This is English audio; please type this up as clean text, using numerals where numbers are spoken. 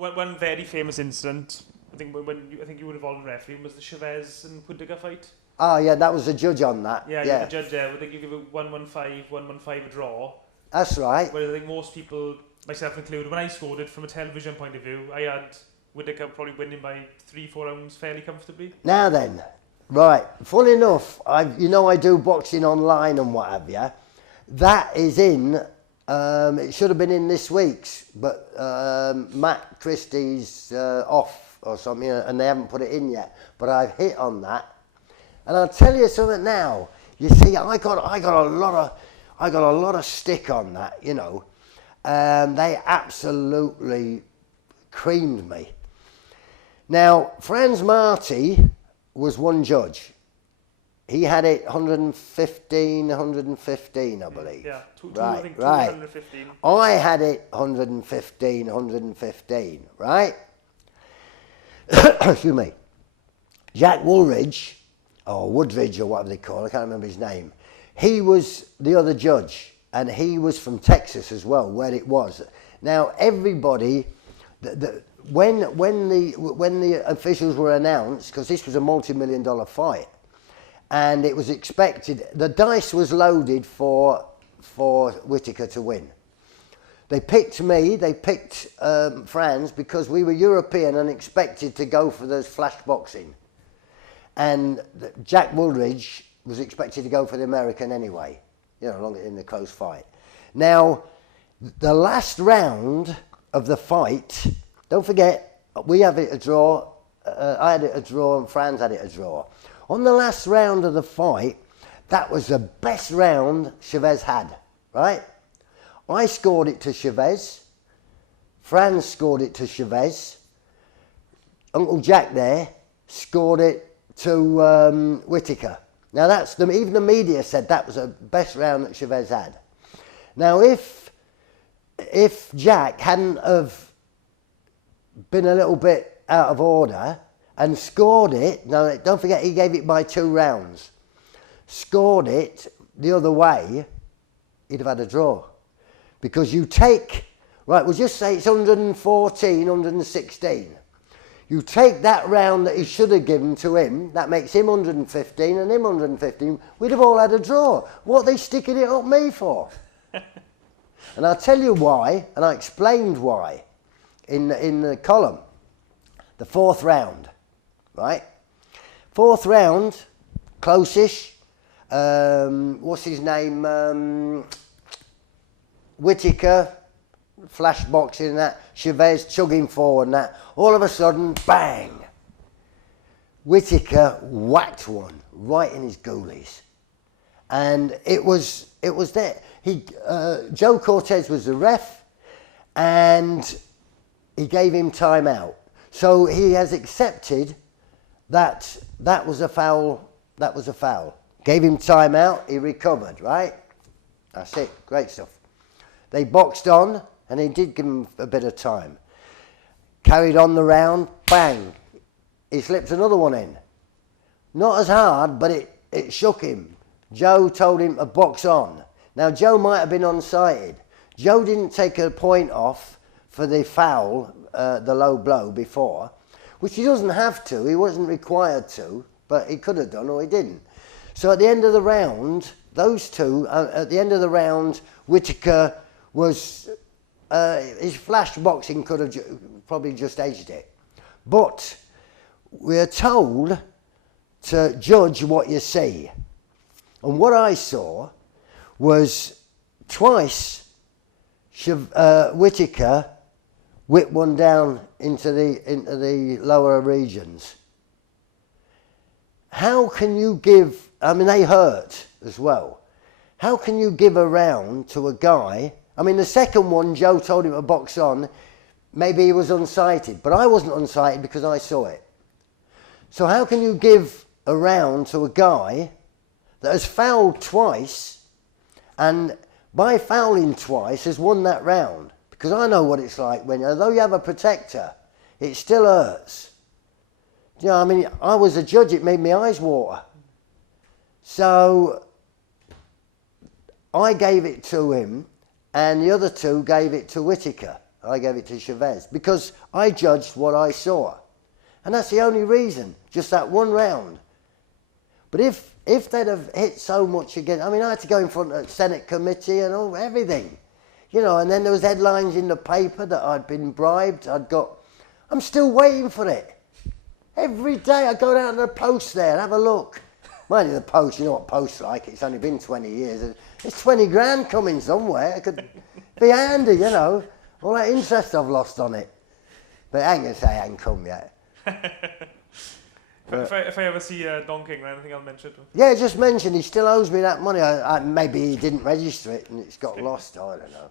one very famous incident, I think I think you were involved in refereeing, was the Chavez and Whitaker fight. Oh yeah, that was the judge on that. Yeah, you're the judge there. I think you give it 1-1-5 a draw. That's right. Whereas I think most people, myself included, when I scored it from a television point of view, I had Whitaker probably winning by 3-4 rounds fairly comfortably. Now then, right, funny enough, I do boxing online and what have you. That is in, it should have been in this week's, but Matt Christie's off or something, and they haven't put it in yet. But I've hit on that. And I'll tell you something now. You see, I got a lot of stick on that, you know. They absolutely creamed me. Now, Franz Marty was one judge. He had it 115, I believe. Yeah, right, I think right. 215. I had it 115, right? Excuse me. Jack Woolridge, or Woodridge or whatever they call it, I can't remember his name. He was the other judge, and he was from Texas as well, where it was. Now, everybody, when the officials were announced, because this was a multi-million-dollar fight, and it was expected, the dice was loaded for Whitaker to win. They picked me, they picked Franz, because we were European and expected to go for those flash boxing. And Jack Woolridge was expected to go for the American anyway, you know, in the close fight. Now, the last round of the fight, don't forget, we have it a draw, I had it a draw and Franz had it a draw. On the last round of the fight, that was the best round Chavez had, right? I scored it to Chavez, Franz scored it to Chavez, Uncle Jack there scored it to Whitaker. Now even the media said that was the best round that Chavez had. Now if Jack hadn't have been a little bit out of order and scored it, now don't forget he gave it by 2 rounds, scored it the other way, he'd have had a draw. Because you take, right, we'll just say it's 114, 116. You take that round that he should have given to him, that makes him 115 and him 115, we'd have all had a draw. What are they sticking it up me for? And I'll tell you why, and I explained why in the column. The 4th round, right? 4th round, close-ish. What's his name? Whitaker, flash boxing and that, Chavez chugging forward and that. All of a sudden, bang! Whitaker whacked one right in his goalies. And it was there. Joe Cortez was the ref, and he gave him time out. So he has accepted that was a foul, that was a foul. Gave him time out, he recovered, right? That's it, great stuff. They boxed on, and he did give him a bit of time. Carried on the round, bang. He slipped another one in. Not as hard, but it shook him. Joe told him to box on. Now, Joe might have been unsighted. Joe didn't take a point off for the foul, the low blow before, which he doesn't have to. He wasn't required to, but he could have done, or he didn't. So at the end of the round, those two, at the end of the round, Whitaker was, his flash boxing could have probably just edged it. But we're told to judge what you see. And what I saw was twice Whitaker whipped one down into the lower regions. How can you give, I mean, they hurt as well. How can you give a round to a guy? I mean, the second one, Joe told him to box on. Maybe he was unsighted, but I wasn't unsighted because I saw it. So how can you give a round to a guy that has fouled twice, and by fouling twice has won that round? Because I know what it's like when, although you have a protector, it still hurts. You know, I mean, I was a judge, it made my eyes water. So I gave it to him, and the other two gave it to Whitaker. I gave it to Chavez because I judged what I saw. And that's the only reason, just that one round. But if they'd have hit so much again, I mean, I had to go in front of the Senate committee and all, everything. You know, and then there was headlines in the paper that I'd been bribed. I'm still waiting for it. Every day I go down to the post there and have a look. Mind you, the post, you know what post's like, it's only been 20 years. There's 20 grand coming somewhere. It could be handy, you know. All that interest I've lost on it. But I ain't going to say it ain't come yet. If I ever see Don King or anything, I'll mention it. Yeah, just mention he still owes me that money. Maybe he didn't register it and it's got lost. I don't know.